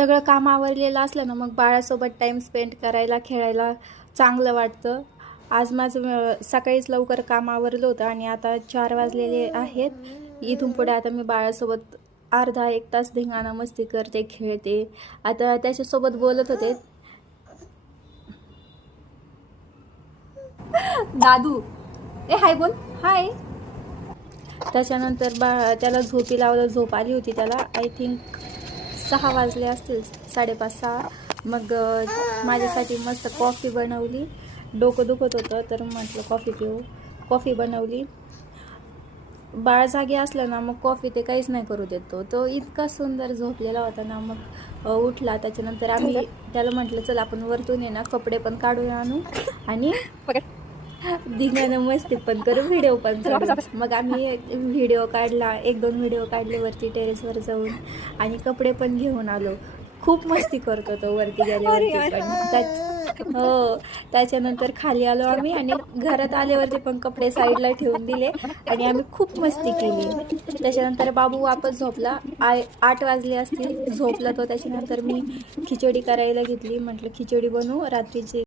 सगळं काम आवरलेलं असलं ना, मग बाळासोबत टाईम स्पेंड करायला, खेळायला चांगलं वाटतं. आज माझं सकाळीच लवकर काम आवरलं होतं आणि आता 4 वाजलेले आहेत. इथून पुढे आता मी बाळासोबत अर्धा 1 तास धिंगाणा मस्ती करते, खेळते. आता त्याच्यासोबत बोलत होते. दादू, ए हाय बोल, हाय. त्याच्यानंतर त्याला झोपी लावलं, झोप आली होती त्याला. आय थिंक 6 वाजले असतील, 5:30-6. मग माझ्यासाठी मस्त कॉफी बनवली. डोकं दुखत होतं तर म्हटलं कॉफी पिऊ. कॉफी बनवली. बाळ जागी असलं ना, मग कॉफी ते काहीच नाही करू देतो. तो इतका सुंदर झोपलेला होता ना. मग उठला. त्याच्यानंतर आम्ही त्याला म्हटलं चल आपण वरतून ना कपडे पण काढून आणू आणि धिंगाणं मस्ती पण करू, व्हिडिओ पण काढू. मग आम्ही व्हिडिओ काढला, 1-2 व्हिडिओ काढले वरती टेरेसवर जाऊन आणि कपडे पण घेऊन आलो. खूप मस्ती करतो तो वरती गेल्यावरती पण. हो, त्याच्यानंतर खाली आलो आम्ही आणि घरात आल्यावरती पण कपडे साईडला ठेवून दिले आणि आम्ही खूप मस्ती केली. त्याच्यानंतर बाबू वापस झोपला. 8 वाजले असतील, झोपला तो. त्याच्यानंतर मी खिचडी करायला घेतली. म्हटलं खिचडी बनवू रात्रीची.